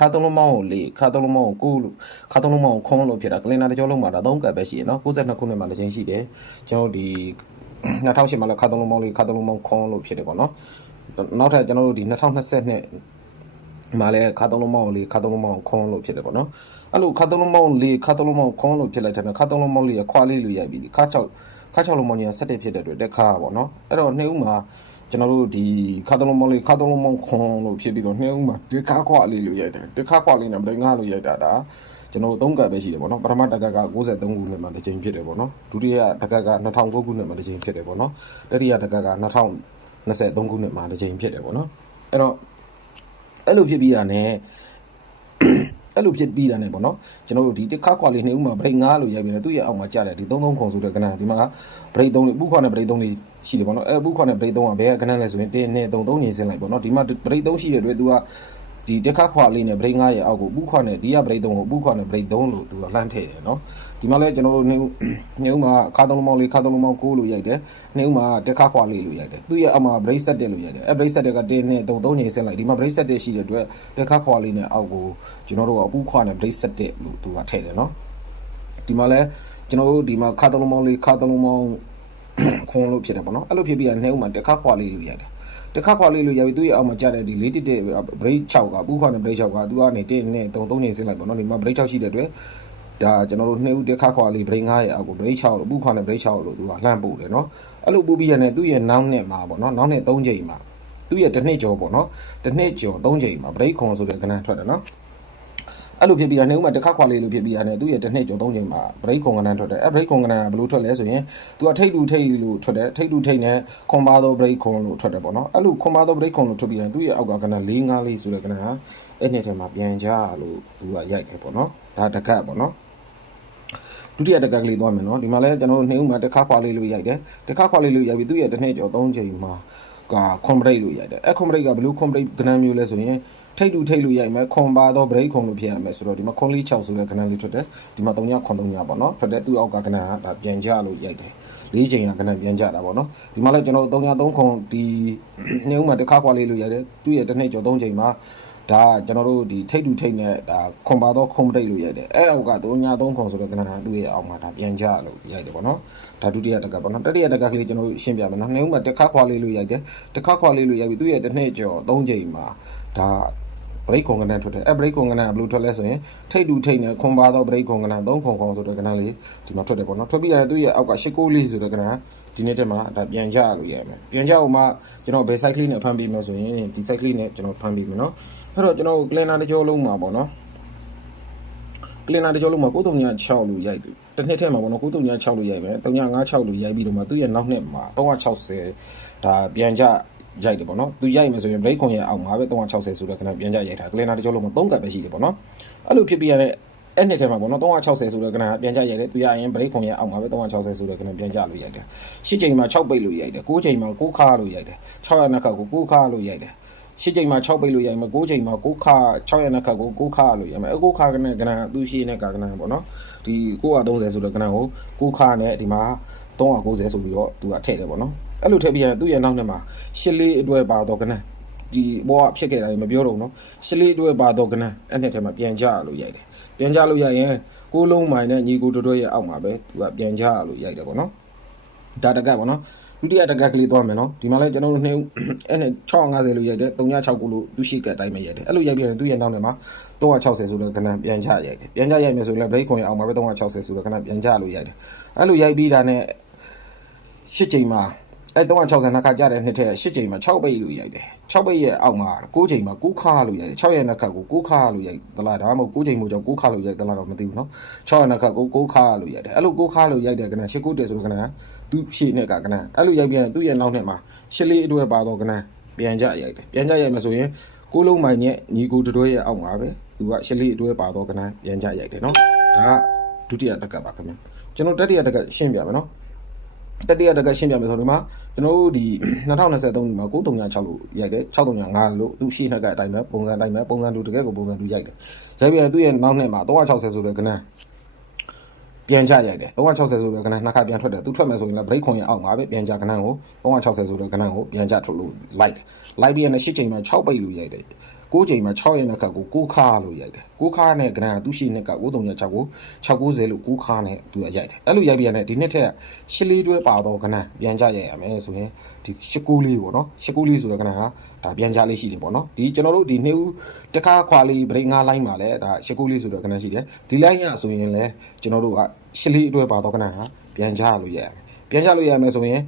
ခါသုံးလုံးမောင်းကိုလေးခါသုံးလုံးမောင်းကို9လို့ခါသုံးလုံးမောင်းကိုခွန်းလို့ဖြစ်တာကလင်နာတစ်ကြောလုံးမှာဒါ3ကပ်ပဲရှိရနော်62ခုနှစ်မှာတစ်ချိန်ရှိတယ်ကျွန်တော်တို့ဒီ2008မှာလည်းခါသုံးလုံးမောင်းလေးခါသုံးလုံးမောင်းခွန်းလို့ဖြစ်တယ်ပေါ့နော်နောက်ထပ်ကျွန်တော်တို့ဒီ2020မှာလည်းခါသုံးလုံးမောင်းလေးခါသုံးလုံးမောင်းခွန်းလို့ဖြစ်တယ်ပေါ့နော်အဲ့လိုခါသုံးလုံးမောင်းလေးခါသုံးလုံးမောင်းခွန်းလို့ဖြစ်လိုက်တဲ့ခါသုံးလုံးမောင်းလေးခွာလေးလိုရိုက်ပြီးခါ6ခါ6လုံးမောင်းကြီး17ဖြစ်တဲ့အတွက်တက်ခါပေါ့နော်အဲ့တော့နှစ်ဦးမှာ ကျွန်တော်တို့ဒီခါတလုံးမောင်းလေးခါတလုံးမောင်းခွန်လို့ဖြစ်ပြီးတော့နှစ်ဦးမှာဒီခါခွာလေးလို့ရိုက်တယ်ဒီခါခွာလေးနဲ့ဗလိန်ငါလို့ရိုက်တာဒါကျွန်တော်တို့သုံးကပ်ပဲရှိတယ်ပေါ့နော်ပထမတက်ကက63ခုနှစ်မှာတစ်ချိန်ဖြစ်တယ်ပေါ့နော်ဒုတိယတက်ကက2009ခုနှစ်မှာတစ်ချိန်ဖြစ်တယ်ပေါ့နော်တတိယတက်ကက2023ခုနှစ်မှာတစ်ချိန်ဖြစ်တယ်ပေါ့နော်အဲ့တော့အဲ့လိုဖြစ်ပြီးတာ ਨੇ အဲ့လိုဖြစ်ပြီးတာ ਨੇ ပေါ့နော်ကျွန်တော်တို့ဒီတစ်ခါခွာလေးနှစ်ဦးမှာဗလိန်ငါလို့ရိုက်ပြီးတော့သူ့ရဲ့အောက်မှာကြားတယ်ဒီ33ခုဆိုတဲ့ကဏ္ဍဒီမှာဗလိန်3လေးပူခွာနဲ့ဗလိန်3လေး ရှိတယ်ပေါ့နော်အဲပူခွာနဲ့ဗလိန်3ကဘယ်ကကဏ္ဍလဲဆိုရင်1 2 3 3ညင်စင်းလိုက်ပေါ့နော်ဒီမှာဗလိန်3ရှိတဲ့အတွက်သူကဒီတစ်ခါခွာလေးနဲ့ဗလိန်9ရဲ့အောက်ကိုပူခွာနဲ့ဒီကဗလိန်3ကိုပူခွာနဲ့ဗလိန်3လို့သူကလှမ်းထည့်တယ်နော်ဒီမှာလဲကျွန်တော်တို့နှစ်ဦးနှစ်ဦးမှာခါသုံးလုံးမောင်းလေးခါသုံးလုံးမောင်း9လို့ရိုက်တယ်နှစ်ဦးမှာတစ်ခါခွာလေးလို့ရိုက်တယ်သူ့ရဲ့အောက်မှာ brace set တက်လို့ရိုက်တယ်အဲ brace set တက်က1 2 3 3ညင်စင်းလိုက်ဒီမှာ brace set တက်ရှိတဲ့အတွက်တစ်ခါခွာလေးနဲ့အောက်ကိုကျွန်တော်တို့ကအပူခွာနဲ့ brace set တက်လို့သူကထည့်တယ်နော်ဒီမှာလဲကျွန်တော်တို့ဒီမှာခါတလုံးမောင်းလေးခါတလုံးမောင်း ခွန်လို့ဖြစ်တယ်ပေါ့နော်အဲ့လိုဖြစ်ပြီးရနှဲဦးမှာတစ်ခါခွာလေးလို့ရတယ်တစ်ခါခွာလေးလို့ရပြီသူ့ရဲ့အောက်မှာကြားတဲ့ဒီလေးတစ်တဲ့ break 6ကပူခွာနဲ့ break 6ကသူကနေ1နဲ့3 3နေဆင်းလိုက်ပေါ့နော်ဒီမှာ break 6ရှိတဲ့အတွက်ဒါကျွန်တော်တို့နှစ်ဦးတစ်ခါခွာလေး break 9ရဲ့အောက်ကို break 6လို့ပူခွာနဲ့ break 6လို့သူကလှမ်းပို့တယ်နော်အဲ့လိုပို့ပြီးရတဲ့သူ့ရဲ့နောက်နှစ်မှာပေါ့နော်နောက်နှစ်3ချိန်မှာသူ့ရဲ့တစ်နှစ်ကျော်ပေါ့နော်တစ်နှစ်ကျော်3ချိန်မှာ break ခွန်ဆိုတဲ့ကဏ္ဍထွက်တယ်နော် အဲ့လိုဖြစ်ပြီးတော့နေဦးမှာတစ်ခါခွာလေးလို့ဖြစ်ပြီးရတယ်သူ့ရဲ့တစ်နှစ်ကျော်သုံးချိန်မှာ break ကွန်ကနန်ထွက်တယ်အဲ break ကွန်ကနန်ကဘယ်လိုထွက်လဲဆိုရင်သူကထိတ်တူထိတ်လို့ထွက်တယ်ထိတ်တူထိတ်နဲ့ခွန်ပါသော break ကွန်လို့ထွက်တယ်ပေါ့နော်အဲ့လိုခွန်ပါသော break ကွန်လို့ထွက်ပြီးရင်သူ့ရဲ့အောက်ကကနန်၄၅လေးဆိုတဲ့ကနန်ဟာအဲ့နှစ်ထဲမှာပြန်ကြလို့သူကရိုက်ခဲ့ပေါ့နော်ဒါတကတ်ပေါ့နော်ဒုတိယတကတ်ကလေးသွားမယ်နော်ဒီမှာလဲကျွန်တော်တို့နေဦးမှာတစ်ခါခွာလေးလို့ရိုက်တယ်တစ်ခါခွာလေးလို့ရိုက်ပြီးသူ့ရဲ့တစ်နှစ်ကျော်သုံးချိန်မှာကကွန်ဘရိတ်လို့ရိုက်တယ်အဲကွန်ဘရိတ်ကဘယ်လိုကွန်ဘရိတ်ကနန်မျိုးလဲဆိုရင် ထိတ်တူထိတ်လို့ရိုက်မယ်ခွန်ပါတော့ break ခွန်လို့ဖြစ်ရမယ်ဆိုတော့ဒီမှာခွန်လေး6ဆိုတဲ့ကဏ္ဍလေးထွက်တယ်ဒီမှာ3ညခွန်3ညပေါ့နော်ထွက်တဲ့သူ့အောက်ကကဏ္ဍကဒါပြန်ကြလို့ရိုက်တယ်လေးချိန်ကကဏ္ဍပြန်ကြတာပေါ့နော်ဒီမှာလည်းကျွန်တော်တို့3ည3ခွန်ဒီနေဦးမှာတစ်ခါခွာလေးလို့ရိုက်တယ်သူ့ရဲ့တစ်နှစ်ကျော်3ချိန်မှာဒါကျွန်တော်တို့ဒီထိတ်တူထိတ်နဲ့ဒါခွန်ပါတော့ခွန်ပရိတ်လို့ရိုက်တယ်အဲအောက်က3ည3ခွန်ဆိုတဲ့ကဏ္ဍကသူ့ရဲ့အောက်မှာဒါပြန်ကြလို့ရိုက်တယ်ပေါ့နော်ဒါဒုတိယတက်ကပေါ့နော်တတိယတက်ကကလေးကျွန်တော်တို့ရှင်းပြမယ်နော်နေဦးမှာတစ်ခါခွာလေးလို့ရိုက်တယ်တစ်ခါခွာလေးလို့ရိုက်ပြီးသူ့ရဲ့တစ်နှစ်ကျော်3ချိန်မှာဒါ break ကွန်ကနန်ထွက်တယ်အဲ break ကွန်ကနန်ကဘယ်လိုထွက်လဲဆိုရင်ထိတ်တူထိတ်နဲ့ခွန်ပါတော့ break ကွန်ကနန်3ခွန်ခွန်ဆိုတဲ့ကနန်လေးဒီမှာထွက်တယ်ပေါ့နော်ထွက်ပြီးရတဲ့သူ့ရဲ့အောက်က89လေးဆိုတဲ့ကနန်ဒီနေ့တက်မှာဒါပြန်ကြလို့ရမယ်ပြန်ကြအောင်မှကျွန်တော်ဘယ် cycle နဲ့ဖမ်းပြီးမယ်ဆိုရင်ဒီ cycle နဲ့ကျွန်တော်ဖမ်းပြီးမယ်နော်အဲ့တော့ကျွန်တော် cleaner တစ်ကြောလုံးမှာပေါ့နော် cleaner တစ်ကြောလုံးမှာ9306လို့ရိုက်တယ်တစ်နှစ်ထဲမှာပေါ့နော်9306လို့ရိုက်မယ်3956လို့ရိုက်ပြီးတော့မှသူ့ရဲ့နောက်နှစ်မှာ360ဒါပြန်ကြ ရိုက်တယ်ပေါ့နော်သူရိုက်မယ်ဆိုရင် break ခွန်ရဲ့အောက်မှာပဲ360ဆိုတဲ့ခဏပြန်ကြရိုက်တာ cleaner တစ်ကြောလုံးမှာ3ကပ်ပဲရှိတယ်ပေါ့နော်အဲ့လိုဖြစ်ပြီးရတဲ့အဲ့နှစ်ထဲမှာပေါ့နော်360ဆိုတဲ့ခဏပြန်ကြရိုက်တယ်သူရရင် break ခွန်ရဲ့အောက်မှာပဲ360ဆိုတဲ့ခဏပြန်ကြလို့ရိုက်တယ်ရှစ်ချိန်မှာ6ပိတ်လို့ရိုက်တယ်9ချိန်မှာ9ခါလို့ရိုက်တယ်6ရနှစ်ခါကို9ခါလို့ရိုက်တယ်ရှစ်ချိန်မှာ6ပိတ်လို့ရိုက်မယ်9ချိန်မှာ9ခါ6ရက်နှစ်ခါကို9ခါလို့ရိုက်မယ်အဲ9ခါကနဲ့ကနန်သူရှိနေတဲ့ကာကနန်ပေါ့နော်ဒီ930ဆိုတဲ့ကနန်ကို9ခါနဲ့ဒီမှာ390ဆိုပြီးတော့သူကထည့်တယ်ပေါ့နော် အဲ့လိုထည့်ပြီးရင်သူ့ရဲ့နောက်နှစ်မှာရှစ်လေးအတွဲပါတော့ကနန်ဒီဘောကဖြစ်ခဲ့တာမပြောတော့ဘူးနော်ရှစ်လေးအတွဲပါတော့ကနန်အဲ့နှစ်ထဲမှာပြန်ကြလို့ရိုက်တယ်ပြန်ကြလို့ရိုက်ရင်ကိုလုံးမိုင်နဲ့ညီကိုတွတွရဲ့အောက်မှာပဲသူကပြန်ကြလို့ရိုက်တယ်ပေါ့နော်ဒါတကတ်ပေါ့နော်ဒုတိယတကတ်ကလေးသွားမယ်နော်ဒီမှာလဲကျွန်တော်တို့နှင်းအဲ့နဲ့650လို့ရိုက်တယ်369လို့သူရှိကတ်တိုင်းပဲရိုက်တယ်အဲ့လိုရိုက်ပြရင်သူ့ရဲ့နောက်ထဲမှာ360ဆိုတဲ့ခဏပြန်ချရိုက်တယ်ပြန်ချရိုက်မယ်ဆိုရင်လည်း break ခွန်ရအောင်မှာပဲ360ဆိုတဲ့ခဏပြန်ချလို့ရိုက်တယ်အဲ့လိုရိုက်ပြီးတာနဲ့ရှစ်ချိန်မှာ အဲ360နှစ်ခါကြတဲ့နှစ်ထက်ရှစ်ချိန်မှာ6ပိတ်လို့ရိုက်တယ်6ပိတ်ရဲ့အောက်မှာ9ချိန်မှာ9ခါလို့ရိုက်တယ်6ရဲ့နှစ်ခါကို9ခါလို့ရိုက်သလားဒါမှမဟုတ်9ချိန်မို့ကြောင့်9ခါလို့ရိုက်သလားတော့မသိဘူးเนาะ6ရဲ့နှစ်ခါကို9ခါလို့ရိုက်တယ်အဲ့လို9ခါလို့ရိုက်တဲ့ကနန်8 9တက်ဆိုတဲ့ကနန်သူ့ရှေ့နဲ့ကကနန်အဲ့လိုရိုက်ပြန်သူ့ရဲ့နောက်နဲ့မှာရှစ်လေးအတွဲပါတော့ကနန်ပြန်ကြရိုက်တယ်ပြန်ကြရိုက်မှာဆိုရင်ကိုလုံးမိုင်နဲ့ညီကိုတွဲရဲ့အောက်မှာပဲသူကရှစ်လေးအတွဲပါတော့ကနန်ပြန်ကြရိုက်တယ်เนาะဒါကဒုတိယတက်ကပါခင်ဗျကျွန်တော်တတိယတက်ကရှင်းပြမယ်เนาะ တတိယတကရှင်းပြမယ်ဆိုတော့ဒီမှာကျွန်တော်တို့ဒီ2023ဒီမှာ9336လို့ရိုက်တယ်6335လို့သူရှိနှက်ကအတိုင်းပဲပုံစံအတိုင်းပဲပုံစံတူတကယ်ကိုပုံစံတူရိုက်တယ်ရိုက်ပြီးတော့သူ့ရဲ့နောက်နှစ်မှာ360ဆိုတဲ့ကဏ္ဍပြန်ချရိုက်တယ်360ဆိုတဲ့ကဏ္ဍနှစ်ခါပြန်ထွက်တယ်သူထွက်မယ်ဆိုရင်လည်း break ခွန်ရဲ့အောက်မှာပဲပြန်ချကဏ္ဍကို360ဆိုတဲ့ကဏ္ဍကိုပြန်ချထုတ်လို့လိုက်တယ်လိုက်ပြီးရင်ရှစ်ချိန်မှာ6ပိတ်လို့ရိုက်တယ် 6ချိန်မှာ6ရက်နဲ့ကတ်ကို6ခါလို့ရိုက်တယ်6ခါနဲ့ကနန်ကသူရှိနှစ်က9306ကို690လို့6ခါနဲ့သူကရိုက်တယ်အဲ့လိုရိုက်ပြရတဲ့ဒီနှစ်ထက်ရှစ်လေးတွဲပါတော့ကနန်ပြန်ကြရိုက်ရမယ်ဆိုရင်ဒီရှစ်ကူးလေးပေါ့နော်ရှစ်ကူးလေးဆိုတော့ကနန်ကဒါပြန်ကြလေးရှိတယ်ပေါ့နော်ဒီကျွန်တော်တို့ဒီနှစ်ဦးတခါခွာလေးဗရိတ်5လိုင်းမှာလဲဒါရှစ်ကူးလေးဆိုတော့ကနန်ရှိတယ်ဒီလိုင်းရဆိုရင်လဲကျွန်တော်တို့ကရှစ်လေးအတွဲပါတော့ကနန်ကပြန်ကြလို့ရရမယ်ပြန်ကြလို့ရမယ်ဆိုရင်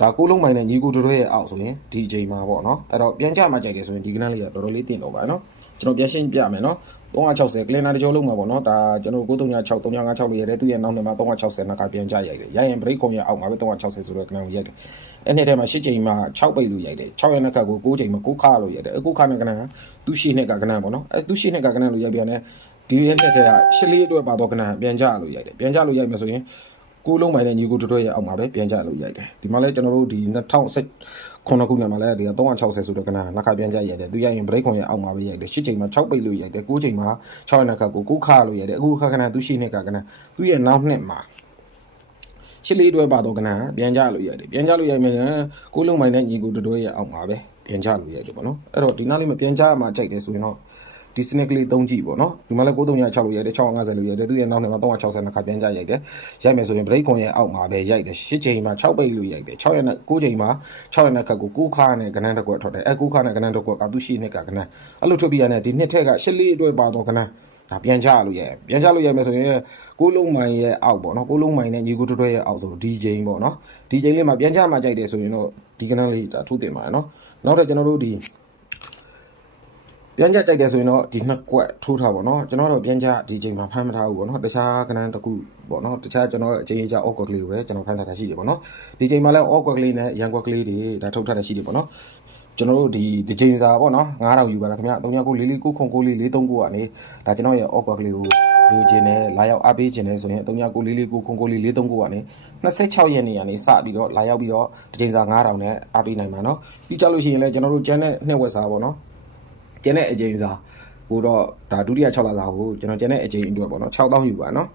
ဒါကိုလုံးမိုင်နဲ့ညီကိုတို့ရဲ့အောက်ဆိုရင်ဒီအချိန်မှာပေါ့နော်အဲ့တော့ပြန်ကြမှာကြိုက်တယ်ဆိုရင်ဒီကနန်းလေးကတော်တော်လေးတင်တော့ပါနော်ကျွန်တော်ပြန်ရှင်းပြမယ်နော်360ကလင်နာတကြောလုံးမှာပေါ့နော်ဒါကျွန်တော်9336 356လို့ရတယ်သူ့ရဲ့နောက်နှစ်မှာ360နောက်ကပြန်ကြရိုက်တယ်ရိုက်ရင် break ခုံရဲ့အောက်မှာပဲ360ဆိုတော့ကနန်းကိုရိုက်တယ်အဲ့နှစ်ထဲမှာ10ချိန်မှာ6ပိတ်လို့ရိုက်တယ်6ရက်နှစ်ခတ်ကို9ချိန်မှာ9ခါလို့ရိုက်တယ်အခုခါနဲ့ကနန်းကသူ့ရှိနှစ်ကကနန်းပေါ့နော်အဲ့သူ့ရှိနှစ်ကကနန်းလို့ရိုက်ပြန်တယ်ဒီရက်နှစ်ထဲကရှစ်လေးအတွက်ပါတော့ကနန်းပြန်ကြလို့ရိုက်တယ်ပြန်ကြလို့ရိုက်မယ်ဆိုရင် ကိုလုံးမိုင်နဲ့ညီကိုတွတ်ရဲ့အောက်မှာပဲပြန်ကြလို့ရိုက်တယ်ဒီမှာလဲကျွန်တော်တို့ဒီ2010ခုနှစ်ခုနှစ်မှာလဲဒီ360ဆိုတော့ကနနောက်ခါပြန်ကြရိုက်တယ်သူရိုက်ရင် break ခွန်ရဲ့အောက်မှာပဲရိုက်တယ်10ချိန်မှာ6ပိတ်လို့ရိုက်တယ်9ချိန်မှာ6ရက်နှစ်ခါကို9ခါလို့ရိုက်တယ်အခုခါကနသူရှိနှစ်ကကနသူရဲ့နောက်နှစ်မှာရှစ်လေးတွဲပါတော့ကနပြန်ကြလို့ရိုက်တယ်ပြန်ကြလို့ရိုက်မယ်ကိုလုံးမိုင်နဲ့ညီကိုတွတ်ရဲ့အောက်မှာပဲပြန်ကြလို့ရိုက်တယ်ပေါ့နော်အဲ့တော့ဒီနားလေးမှာပြန်ကြမှာကြိုက်တယ်ဆိုရင်တော့ ဒီစနစ်ကလေးသုံးကြည့်ပေါ့နော်ဒီမှာလဲ9306လို့ရိုက်တယ်650လို့ရိုက်တယ်သူရဲ့နောက်နှစ်မှာ360နှစ်ခါပြန်ကြရိုက်တယ်ရိုက်မယ်ဆိုရင် break ခွန်ရဲ့အောက်မှာပဲရိုက်တယ်10ချိန်မှာ6ပိတ်လို့ရိုက်တယ်6ရက်နဲ့9ချိန်မှာ6ရက်နဲ့ခတ်ကို9ခါနဲ့ကနန်းတစ်ကွက်ထွက်တယ်အဲ9ခါနဲ့ကနန်းတစ်ကွက်ကသူရှိနှစ်ကကနန်းအဲ့လိုထွက်ပြီးရတဲ့ဒီနှစ်ထက်ကရှစ်လေးအတွက်ပါတော့ကနန်းဒါပြန်ချလို့ရဲပြန်ချလို့ရဲမယ်ဆိုရင်ကိုလုံးမိုင်ရဲ့အောက်ပေါ့နော်ကိုလုံးမိုင်နဲ့ညီကိုတွတ်တွဲရဲ့အောက်ဆိုဒီချိန်ပေါ့နော်ဒီချိန်လေးမှာပြန်ချမှကြိုက်တယ်ဆိုရင်တော့ဒီကနန်းလေးဒါထိုးတင်ပါတယ်နော်နောက်ထပ်ကျွန်တော်တို့ဒီ ပြန်ကြကြိုက်တယ်ဆိုရင်တော့ဒီနှစ်ကွက်ထိုးထားပါတော့ကျွန်တော်တို့ပြန်ကြဒီချိန်မှာဖမ်းမထားဘူးပေါ့နော်တခြားကဏ္ဍတစ်ခုပေါ့နော်တခြားကျွန်တော်အချိန်ကြီးကြအော့ကွက်ကလေးကိုပဲကျွန်တော်ဖမ်းထားတာရှိတယ်ပေါ့နော်ဒီချိန်မှာလည်းအော့ကွက်ကလေးနဲ့ရန်ကွက်ကလေးတွေဒါထုတ်ထားတာရှိတယ်ပေါ့နော်ကျွန်တော်တို့ဒီဒီချိန်စာပေါ့နော်9000ယူပါလားခင်ဗျ39944493ကနေဒါကျွန်တော်ရဲ့အော့ကွက်ကလေးကိုလူချင်းနဲ့လာရောက်အားပေးခြင်းနဲ့ဆိုရင်39944493ကနေ26ရက်နေ့ကနေစပြီးတော့လာရောက်ပြီးတော့ဒီချိန်စာ9000နဲ့အားပေးနိုင်မှာနော်ပြီးကြလို့ရှိရင်လည်းကျွန်တော်တို့ကျန်တဲ့နှစ်ဝက်စာပေါ့နော် ကျန်တဲ့အချိန်စာဟိုတော့ဒါဒုတိယ6လစာကိုကျွန်တော်ကျန်တဲ့အချိန်အတွက်ပေါ့နော်6000ယူပါနော်